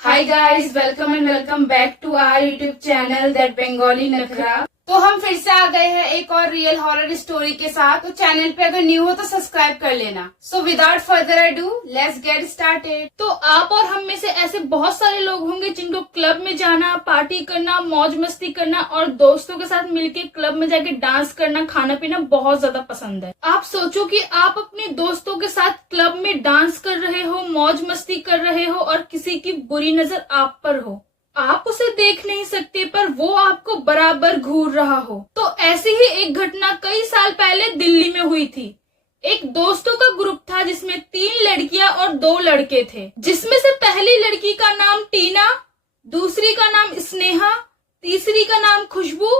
Hi guys, welcome and welcome back to our YouTube channel That Bengali नखरा। तो हम फिर से आ गए हैं एक और रियल हॉरर स्टोरी के साथ। तो चैनल पे अगर न्यू हो तो सब्सक्राइब कर लेना। So without further ado let's get started. तो आप और हम में से ऐसे बहुत सारे लोग होंगे जिनको क्लब में जाना, पार्टी करना, मौज मस्ती करना और दोस्तों के साथ मिलके क्लब में जाके डांस करना, खाना पीना बहुत ज्यादा पसंद है। आप सोचो कि आप अपने दोस्तों के साथ क्लब में डांस कर रहे हो, मौज मस्ती कर रहे हो और किसी की बुरी नजर आप पर हो। आप उसे देख नहीं सकते पर वो आपको बराबर घूर रहा हो। तो ऐसी ही एक घटना कई साल पहले दिल्ली में हुई थी। एक दोस्तों का ग्रुप था जिसमें 3 लड़कियां और 2 लड़के थे, जिसमें से पहली लड़की का नाम टीना, दूसरी का नाम स्नेहा, तीसरी का नाम खुशबू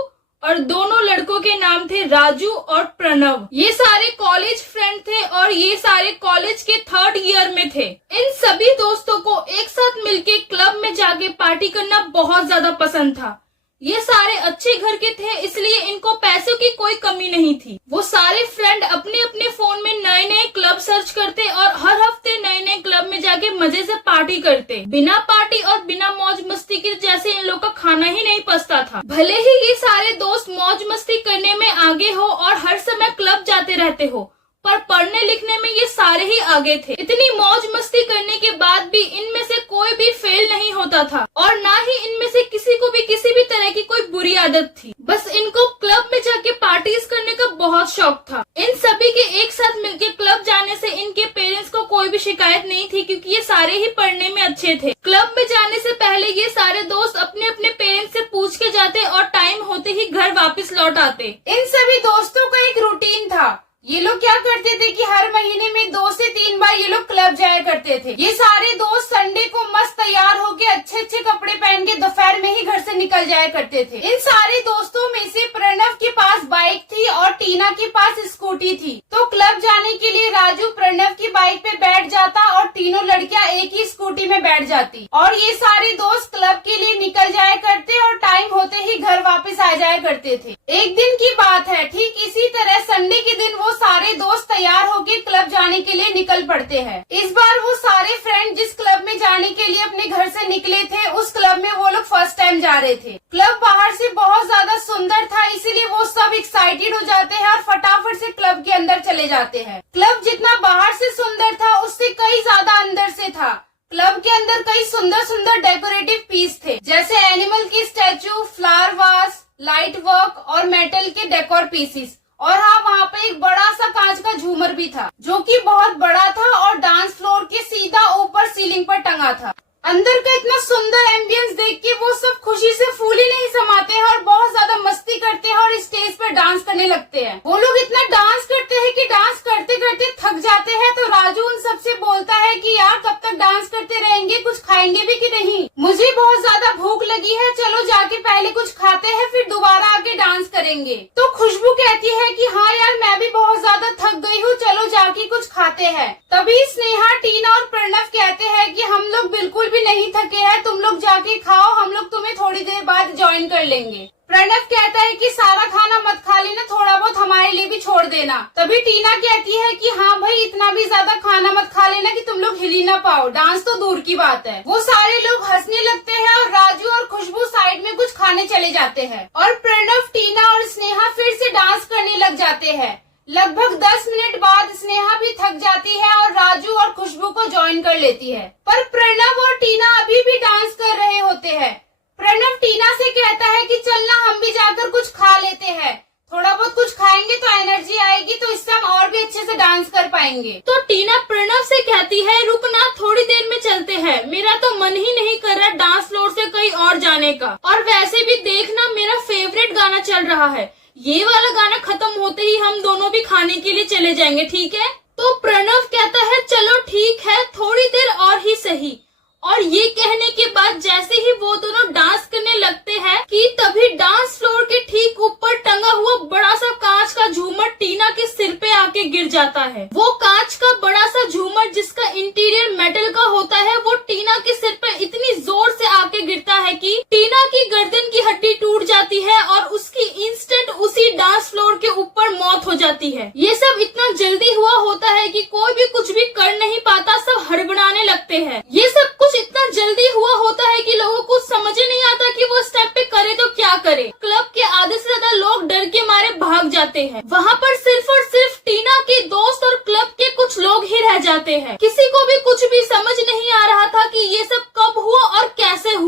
और दोनों लड़कों के नाम थे राजू और प्रणव। ये सारे कॉलेज फ्रेंड थे और ये सारे कॉलेज के 3rd ईयर में थे। इन सभी दोस्तों को एक साथ मिलके क्लब में जाके पार्टी करना बहुत ज्यादा पसंद था। ये सारे अच्छे घर के थे इसलिए इनको पैसों की कोई कमी नहीं थी। वो सारे फ्रेंड अपने अपने फोन में नए नए क्लब सर्च करते और हर हफ्ते नए नए क्लब में जाके मजे से पार्टी करते। बिना पार्टी और बिना मौज मस्ती के जैसे इन लोग का खाना ही नहीं पचता था। भले ही ये सारे दोस्त मौज मस्ती करने में आगे हो और हर समय क्लब जाते रहते हो, पर पढ़ने लिखने में ये सारे ही आगे थे। इतनी मौज मस्ती करने के बाद भी इनमें से कोई भी फेल नहीं होता था और ना ही इनमें से किसी को भी किसी भी तरह की कोई बुरी आदत थी। बस इनको क्लब में जाके पार्टीज करने का बहुत शौक था। इन सभी के एक साथ मिलके क्लब जाने से इनके पेरेंट्स को कोई भी शिकायत नहीं थी क्योंकि ये सारे ही पढ़ने में अच्छे थे। क्लब में जाने से पहले ये सारे दोस्त अपने अपने पेरेंट्स से पूछ के जाते और टाइम होते ही घर वापस लौट आते। इन सभी दोस्तों का एक रूटीन था। ये लोग क्या करते थे कि हर महीने में 2 से 3 बार ये लोग क्लब जाया करते थे। ये सारे दोस्त संडे को मस्त तैयार होके अच्छे अच्छे कपड़े पहन के दोपहर में ही घर से निकल जाया करते थे। इन सारे दोस्तों में से प्रणव के पास बाइक थी और टीना के पास स्कूटी थी। तो क्लब जाने के लिए राजू प्रणव की बाइक पे बैठ जाता और तीनों लड़कियां एक ही स्कूटी में बैठ जाती और ये सारे दोस्त क्लब के लिए निकल जाया करते और टाइम होते ही घर वापस आ जाया करते थे। एक दिन की बात है, ठीक इसी तरह संडे के दिन वो सारे दोस्त तैयार होके क्लब जाने के लिए निकल पड़ते हैं। इस बार वो सारे फ्रेंड जिस क्लब में जाने के लिए अपने घर से निकले थे उस क्लब में वो लोग फर्स्ट टाइम जा रहे थे। क्लब बाहर से बहुत ज्यादा सुंदर था इसीलिए वो सब एक्साइटेड हो जाते हैं और फटाफट से क्लब के अंदर चले जाते हैं। क्लब जितना बाहर से सुंदर था उससे कई ज्यादा अंदर से था। क्लब के अंदर कई सुंदर सुंदर डेकोरेटिव पीस थे जैसे एनिमल की statue, flower vase, light work और मेटल के डेकोर पीसेस। और हाँ, वहाँ पे एक बड़ा सा कांच का झूमर भी था जो कि बहुत बड़ा था और डांस फ्लोर के सीधा ऊपर सीलिंग पर टंगा था। अंदर का इतना सुंदर एम्बियंस देख के वो सब खुशी से फूल ही नहीं समाते हैं और बहुत ज्यादा मस्ती करते हैं और स्टेज पर डांस करने लगते हैं। वो लोग इतना डांस करते हैं कि डांस करते करते थक जाते हैं। तो राजू उन सबसे बोलता है कि यार कब तक डांस करते रहेंगे, कुछ खाएंगे भी कि नहीं? मुझे बहुत ज्यादा भूख लगी है, चलो जाके पहले कुछ खाते हैं फिर दोबारा आके डांस करेंगे। तो खुशबू कहती है कि हाँ यार मैं भी बहुत ज्यादा थक गई हूँ, चलो जाके कुछ खाते हैं। तभी स्नेहा, टीना और प्रणव कहते हैं कि हम लोग बिल्कुल भी नहीं थके हैं, तुम लोग जाके खाओ, हम लोग तुम्हें थोड़ी देर बाद ज्वाइन कर लेंगे। प्रणव कहता है कि सारा खाना मत खा लेना, थोड़ा बहुत हमारे लिए भी छोड़ देना। तभी टीना कहती है कि हाँ भाई इतना भी ज्यादा खाना मत खा लेना कि तुम लोग हिल ही ना पाओ, डांस तो दूर की बात है। वो सारे लोग हंसने लगते हैं और राजू और खुशबू साइड में कुछ खाने चले जाते हैं और प्रणव, टीना और स्नेहा फिर से डांस करने लग जाते हैं। लगभग 10 मिनट बाद स्नेहा भी थक जाती है और राजू और खुशबू को ज्वाइन कर लेती है। पर प्रणव और टीना अभी भी डांस कर रहे होते हैं। प्रणव टीना से कहता है कि चलना हम भी जाकर कुछ खा लेते हैं, थोड़ा बहुत कुछ खाएंगे तो एनर्जी आएगी, तो इससे हम और भी अच्छे से डांस कर पाएंगे। तो टीना प्रणव से कहती है रुकना, थोड़ी देर में चलते हैं, मेरा तो मन ही नहीं कर रहा डांस फ्लोर से कहीं और जाने का, और वैसे भी देखना मेरा फेवरेट गाना चल रहा है, ये वाला गाना खत्म होते ही हम दोनों भी खाने के लिए चले जाएंगे, ठीक है? तो प्रणव कहता है चलो ठीक है, थोड़ी देर और ही सही। और ये कहने के बाद जैसे ही वो दोनों डांस करने लगते हैं कि तभी डांस फ्लोर के ठीक ऊपर टंगा हुआ बड़ा सा कांच का झूमर टीना के सिर पे आके गिर जाता है। वो कांच का बड़ा सा झूमर जिसका इंटीरियर मेटल का होता है वो टीना के सिर पे इतनी जोर से आके गिरता है कि टीना की गर्दन की हड्डी टूट जाती है और उसकी इंस्टेंट उसी डांस फ्लोर के ऊपर मौत हो जाती है। ये सब इतना जल्दी हुआ होता है कि कोई भी कुछ भी कर नहीं पाता, सब हड़बड़ाने लगते हैं। ये सब कुछ इतना जल्दी हुआ होता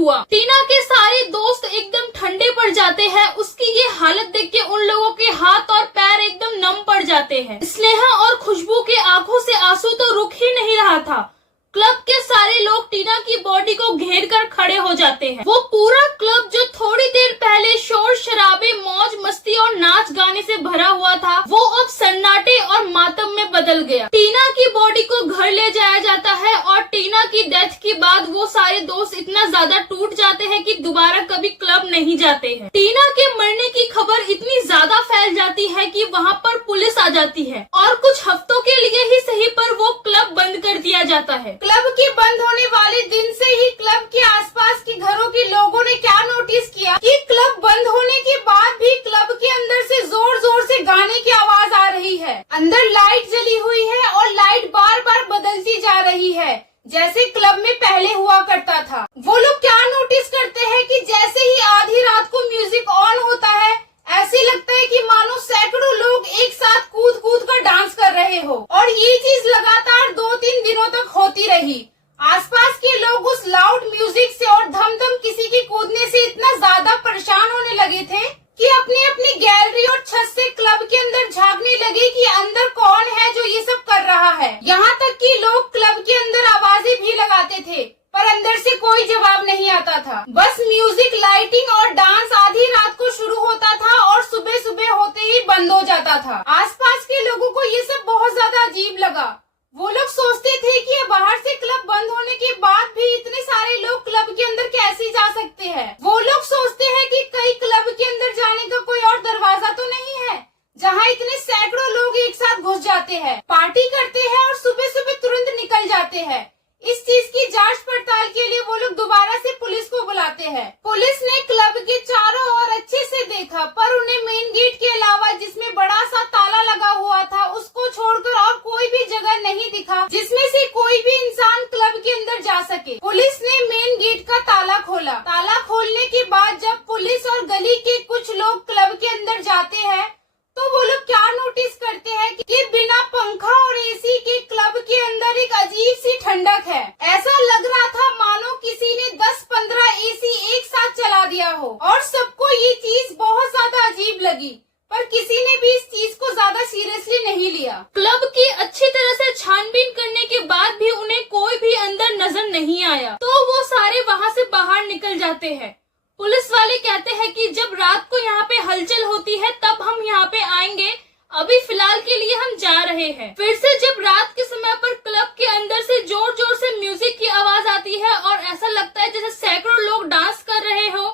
हुआ। टीना के सारे दोस्त एकदम ठंडे पड़ जाते हैं। उसकी ये हालत देख के उन लोगों के हाथ और पैर एकदम नम पड़ जाते हैं। स्नेहा और खुशबू के आंखों से आंसू तो रुक ही नहीं रहा था। क्लब के सारे लोग टीना की बॉडी को घेर कर खड़े हो जाते हैं। वो पूरा क्लब जो थोड़ी देर पहले शोर शराबे, मौज मस्ती और नाच गाने से भरा हुआ था, वो अब सन्नाटे और मातम में बदल गया। टीना की बॉडी को घर ले जाया जाता है और टीना की डेथ के बाद वो सारे दोस्त इतना ज्यादा टूट जाते हैं कि दोबारा कभी क्लब नहीं जाते हैं। टीना के मरने की खबर इतनी ज्यादा फैल जाती है कि वहाँ पर पुलिस आ जाती है और कुछ हफ्तों के लिए ही सही पर वो क्लब बंद कर दिया जाता है। क्लब के बंद होने वाले दिन से ही क्लब के आसपास के घरों के लोगों ने क्या नोटिस किया कि क्लब बंद होने के बाद भी क्लब के अंदर से जोर जोर से गाने की आवाज आ रही है। अंदर लाइट जली हुई है और लाइट बार बार बदलती जा रही है, जैसे क्लब में पहले हुआ करता था। वो लोग क्या नोटिस करते हैं कि जैसे ही आधी रात को म्यूजिक ऑन होता है, ऐसे लगता है कि मानो सैकड़ों लोग एक साथ कूद कूद कर डांस कर रहे हो। और ये चीज लगातार 2-3 दिनों तक होती रही। आसपास के लोग उस लाउड म्यूजिक से और धम धम किसी के कूदने से इतना ज्यादा परेशान होने लगे थे कि अपनी अपनी गैलरी और छत से क्लब के अंदर झांकने लगे कि अंदर कौन है जो ये सब कर रहा है। यहाँ तक कि लोग क्लब के अंदर आवाजें भी लगाते थे, पर अंदर से कोई जवाब नहीं आता था। बस म्यूजिक, लाइटिंग और डांस आधी रात को शुरू होता था और सुबह सुबह होते ही बंद हो जाता था। आसपास के लोगों को ये सब बहुत ज्यादा अजीब लगा। वो लोग सोचते थे कि बाहर से क्लब बंद होने के बाद भी इतने सारे लोग क्लब के अंदर कैसे जा सकते हैं। वो लोग सोचते हैं कि कई क्लब के अंदर जाने का कोई और दरवाजा तो नहीं है जहाँ इतने सैकड़ों लोग एक साथ घुस जाते हैं, पार्टी करते हैं और सुबह सुबह तुरंत निकल जाते हैं। इस चीज की जांच पड़ताल के लिए वो लोग दोबारा से पुलिस को बुलाते हैं। पुलिस ने क्लब के चारों ओर अच्छे से देखा, पर उन्हें मेन गेट के अलावा जिसमें बड़ा सा ताला लगा हुआ था, उसको छोड़कर और कोई भी जगह नहीं दिखा जिसमें से कोई भी इंसान क्लब के अंदर जा सके। पुलिस ने मेन गेट का ताला खोला। ताला खोलने के बाद जब पुलिस और गली के कुछ लोग क्लब के अंदर जाते हैं, तो वो लोग क्या नोटिस करते हैं कि बिना पंखा और एसी के क्लब के अंदर एक अजीब सी ठंडक है। ऐसा लग रहा था मानो किसी ने 10-15 एसी एक साथ चला दिया हो। और सबको ये चीज बहुत ज्यादा अजीब लगी, पर किसी ने भी इस चीज को ज्यादा सीरियसली नहीं लिया। क्लब की अच्छी तरह से छानबीन करने के बाद भी उन्हें कोई भी अंदर नजर नहीं आया, तो वो सारे वहाँ से बाहर निकल जाते हैं। पुलिस वाले कहते हैं कि जब रात को यहाँ पे हलचल होती है तब हम यहाँ पे आएंगे, अभी फिलहाल के लिए हम जा रहे हैं। फिर से जब रात के समय पर क्लब के अंदर से जोर जोर से म्यूजिक की आवाज आती है और ऐसा लगता है जैसे सैकड़ों लोग डांस कर रहे हो,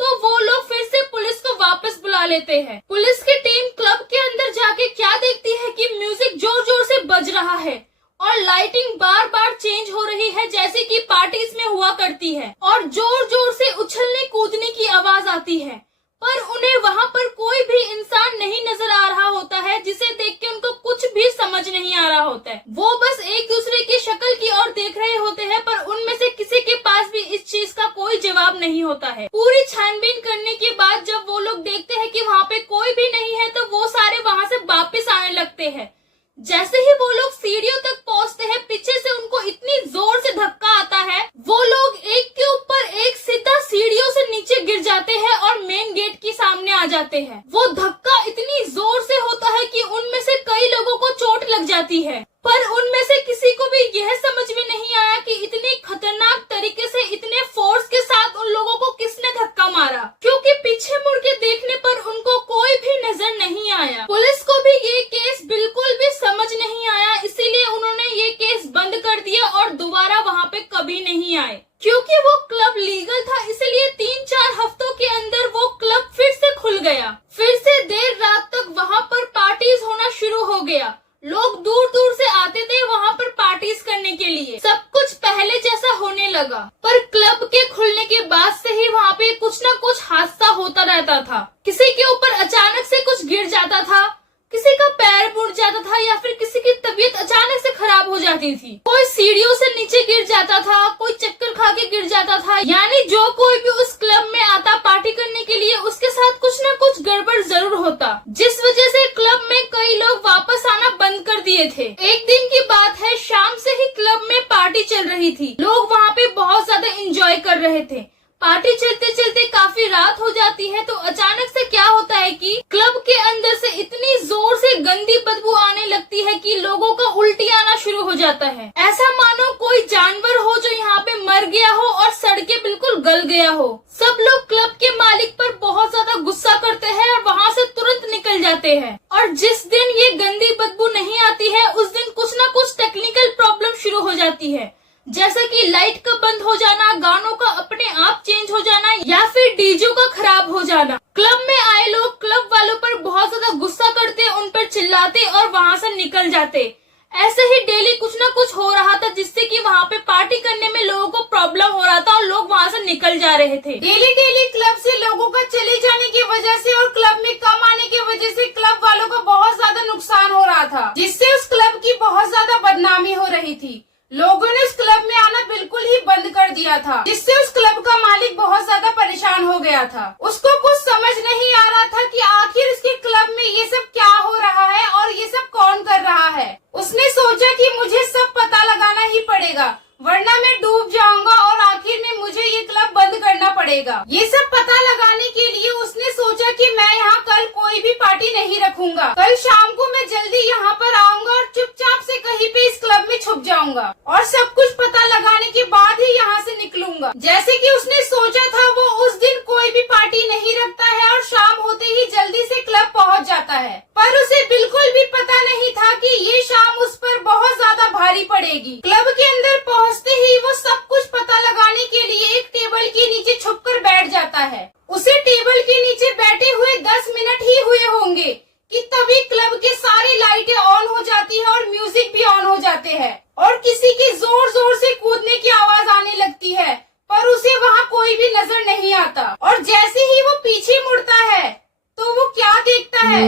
तो वो लोग फिर से पुलिस को वापस बुला लेते हैं। पुलिस की टीम क्लब के अंदर जाके क्या देखती है कि म्यूजिक जोर जोर से बज रहा है और लाइटिंग बार बार चेंज हो रही है जैसे कि पार्टीज में हुआ करती है, और जोर जोर से उछलने कूदने की आवाज आती है, पर उन्हें वहाँ पर कोई भी इंसान नहीं नजर आ रहा होता है, जिसे देख के उनको कुछ भी समझ नहीं आ रहा होता है। वो बस एक दूसरे की शक्ल की ओर देख रहे होते हैं, पर उनमें से किसी के पास भी इस चीज का कोई जवाब नहीं होता है। पूरी छानबीन करने के बाद जब वो लोग देखते हैं कि वहाँ पे कोई भी नहीं है, तो वो सारे वहाँ से वापस आने लगते हैं। जैसे ही वो लोग सीढ़ियों तक पहुँचते हैं, पीछे से उनको इतनी जोर से धक्का आता है, वो लोग एक के ऊपर एक सीधा सीढ़ियों से नीचे गिर जाते हैं और मेन गेट के सामने आ जाते हैं। वो धक्का इतनी जोर से होता है कि उनमें से कई लोगों को चोट लग जाती है, पर उनमें से किसी को भी यह समझ में नहीं आया कि इतनी खतरनाक तरीके से, इतने फोर्स के साथ उन लोगों को किसने धक्का मारा, क्योंकि पीछे मुड़ के देखने पर उनको कोई भी नजर नहीं आया। पुलिस को भी ये केस बिल्कुल भी समझ नहीं आया, इसीलिए उन्होंने ये केस बंद कर दिया और दोबारा वहाँ पे कभी नहीं आए। क्योंकि वो क्लब लीगल था, इसलिए 3-4 हफ्तों के अंदर वो क्लब फिर से खुल गया। फिर से देर रात तक वहाँ पर पार्टीज होना शुरू हो गया। लोग दूर दूर से आते थे वहाँ पर पार्टीज करने के लिए। सब कुछ पहले जैसा होने लगा, पर क्लब के खुलने के बाद से ही वहाँ पे कुछ न कुछ हादसा होता रहता था। किसी के ऊपर अचानक से कुछ गिर जाता था, किसी का पैर मुड़ जाता था, या फिर किसी की तबीयत अचानक से खराब हो जाती थी। कोई सीढ़ियों से नीचे गिर जाता था, कोई चक्कर खा के गिर जाता था। यानी जो कोई भी उस क्लब में आता पार्टी करने के लिए, उसके साथ कुछ न कुछ गड़बड़ जरूर होता, जिस वजह से क्लब में कई लोग वापस आना बंद कर दिए थे। एक दिन की बात है, शाम से ही क्लब में पार्टी चल रही थी। लोग वहाँ पे बहुत ज्यादा एंजॉय कर रहे थे। पार्टी चलते चलते काफी रात हो जाती है तो अचानक से क्या होता है कि क्लब के अंदर से इतनी जोर से गंदी बदबू आने लगती है कि लोगों का उल्टी आना शुरू हो जाता है। ऐसा मानो कोई जानवर हो जो यहाँ पे मर गया हो और सड़ के बिल्कुल गल गया हो। सब लोग क्लब के मालिक पर बहुत ज्यादा गुस्सा करते हैं और वहाँ से तुरंत निकल जाते हैं। और जिस दिन ये गंदी बदबू नहीं आती है उस दिन कुछ न कुछ टेक्निकल प्रॉब्लम शुरू हो जाती है, जैसा कि लाइट का बंद हो जाना, गानों का अपने आप चेंज हो जाना या फिर डीजे का खराब हो जाना। क्लब में आए लोग क्लब वालों पर बहुत ज्यादा गुस्सा करते, उन पर चिल्लाते और वहाँ से निकल जाते। ऐसे ही डेली कुछ न कुछ हो रहा था जिससे कि वहाँ पे पार्टी करने में लोगों को प्रॉब्लम हो रहा था और लोग वहाँ से निकल जा रहे थे। डेली क्लब से लोगों का चले जाने की वजह से और क्लब में कम आने की वजह से क्लब वालों को बहुत ज्यादा नुकसान हो रहा था, जिससे उस क्लब की बहुत ज्यादा बदनामी हो रही थी। लोगों ने उस क्लब में आना बिल्कुल ही बंद कर दिया था, जिससे उस क्लब का मालिक बहुत ज्यादा परेशान हो गया था। उसको कुछ समझ नहीं आ रहा था कि आखिर उसके क्लब में ये सब क्या हो रहा है और ये सब कौन कर रहा है। उसने सोचा कि मुझे सब पता लगाना ही पड़ेगा, वरना मैं डूब जाऊंगा और आखिर में मुझे ये क्लब बंद करना पड़ेगा। ये सब पता लगाने के लिए उसने सोचा कि मैं यहाँ कल कोई भी पार्टी नहीं रखूंगा। कल शाम को मैं जल्दी यहाँ पर आऊंगा और चुपचाप से कहीं पे इस क्लब में छुप जाऊंगा और सब कुछ पता लगाने के बाद ही यहाँ से निकलूंगा। जैसे कि उसने सोचा था, वो उस दिन कोई भी पार्टी नहीं रखता है और शाम होते ही जल्दी से क्लब पहुँच जाता है। पर उसे बिल्कुल भी पता नहीं था कि ये शाम उस पर बहुत ज्यादा भारी पड़ेगी। क्लब के अंदर पहुँचते ही वो सब कुछ पता लगाने के लिए एक टेबल के नीचे छुपकर बैठ जाता है। उसे टेबल के नीचे बैठे हुए 10 मिनट ही हुए होंगे कि तभी क्लब के सारी लाइटें ऑन हो जाती है और म्यूजिक भी ऑन हो जाते हैं और किसी की जोर जोर से कूदने की आवाज आने लगती है, पर उसे वहाँ कोई भी नजर नहीं आता। और जैसे ही वो पीछे मुड़ता है तो वो क्या देखता है,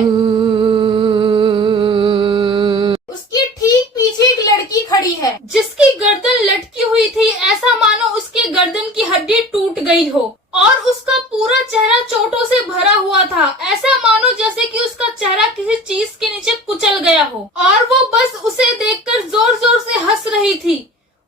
उसके ठीक पीछे एक लड़की खड़ी है जिसकी गर्दन लटकी हुई थी, ऐसा मानो उसके गर्दन की हड्डी टूट गई हो और उसका पूरा चेहरा चोटों से भरा हुआ था। ऐसा मानो जैसे कि उसका चेहरा किसी चीज के नीचे कुचल गया हो और वो बस उसे देखकर जोर जोर से हंस रही थी।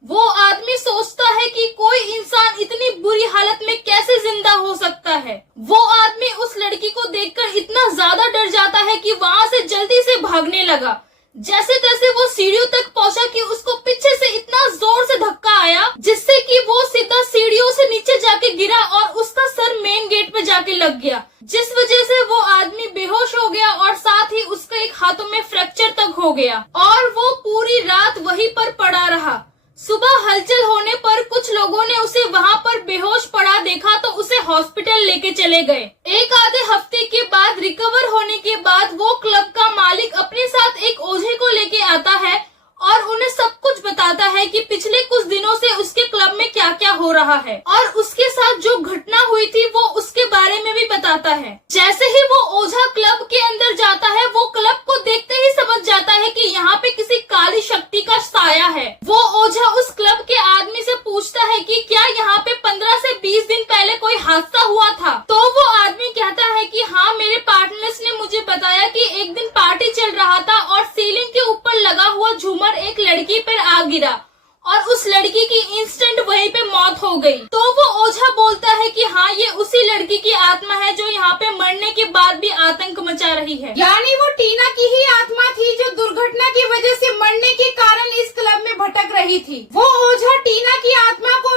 वो आदमी सोचता है कि कोई इंसान इतनी बुरी हालत में कैसे जिंदा हो सकता है। वो आदमी उस लड़की को देखकर इतना ज्यादा डर जाता है कि वहाँ से जल्दी से भागने लगा। जैसे तैसे वो सीढ़ियों तक पहुंचा कि उसको पीछे से इतना जोर से धक्का आया जिससे कि वो सीधा सीढ़ियों से नीचे जाके गिरा और उसका सर मेन गेट पे जाके लग गया, जिस वजह से वो आदमी बेहोश हो गया और साथ ही उसका एक हाथों में फ्रैक्चर तक हो गया और वो पूरी रात वहीं पर पड़ा रहा। सुबह हलचल होने पर कुछ लोगों ने उसे वहाँ पर बेहोश पड़ा देखा तो उसे हॉस्पिटल लेके चले गए। एक आधे हफ्ते के बाद रिकवर होने के बाद वो क्लब का मालिक अपने साथ एक ओझे को लेके आता है और उन्हें सब कुछ बताता है कि पिछले कुछ दिनों से उसके क्लब में क्या क्या हो रहा है और उसके साथ जो घटना हुई थी वो उसके बारे में भी बताता है। जैसे ही वो ओझा क्लब के अंदर जाता है, वो क्लब को देखते ही समझ जाता है कि यहाँ पे किसी काली शक्ति का साया है। वो ओझा उस क्लब के आदमी से पूछता है कि क्या यहाँ पे 15 से 20 दिन पहले कोई हादसा हुआ था? तो वो आदमी कहता है कि हाँ, मेरे पार्टनर्स ने मुझे बताया कि एक दिन पार्टी चल रहा था और सीलिंग के ऊपर लगा हुआ झूमर एक लड़की पर आ गिरा और उस लड़की की इंस्टेंट वहीं पे मौत हो गई। तो वो ओझा बोलता है कि हाँ, ये उसी लड़की की आत्मा है जो यहाँ पे मरने के बाद भी आतंक मचा रही है। यानी वो टीना की ही आत्मा थी जो दुर्घटना की वजह से मरने के कारण इस क्लब में भटक रही थी। वो ओझा टीना की आत्मा को